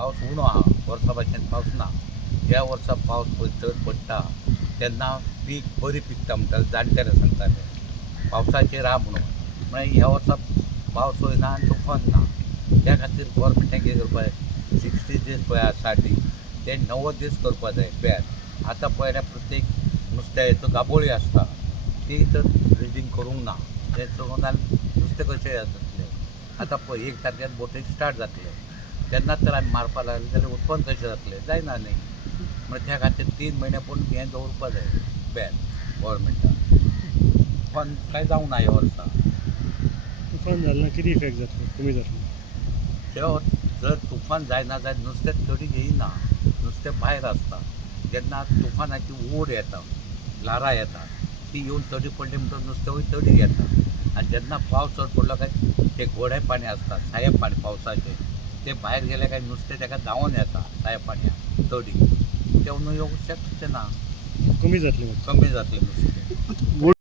पावस उणो आहा, वर्सा भाशेन पावस ना. ज्या वर्सा पावस चड पडटा तेन्ना पीक बरी पिकता म्हणटाले जाणटेले सांगताले. पावसाचेर राहा म्हणून. म्हळ्यार ह्या वर्सा पावसूय ना आनी तुफान ना. त्या खातीर गोवोरमेंटान कितें करपा जाय, 60 दीस पळय आसा स्टार्टींग ते 90 दीस करपा जाय पॅन. आतां पळयल्यार प्रत्येक नुस्त्याचो गाबोळी आसता ती तर ब्रिडींग करूंक ना. तें करून जाल्यार नुस्तें कशें जातलें. आतां पळय 1 तारखेर बोटी स्टार्ट जातले तेन्नाच तर आमी मारपा लागले जाल्यार उत्पन्न कशें जातलें, जायना न्ही. म्हळ्यार त्या खातीर 3 म्हयने पूण हें दवरपा जाय पॅन गोवोरमेंटान. पण कांय जावंक ना ह्या वर्सा. तुफान जालें ना कितें इफेक्ट जातलो, कमी जातलो? जर तुफान जायना जाल्यार नुस्तें तडी येयना, नुस्तें भायर आसता. जेन्ना तुफानाची ओड येता, ल्हारां येता, ती येवन तडी पडली म्हणटच नुस्तेंवूय तडी येता. आनी जेन्ना पावस चड पडलो काय तें गोडे पाणी आसता, सायें पाणी पावसाचें, तें भायर गेलें काय नुस्तें तेका धांवून येता सायें पाणयान तडी. तें येवंक शकचें ना, कमी जातलें कमी जातलें नुस्तें.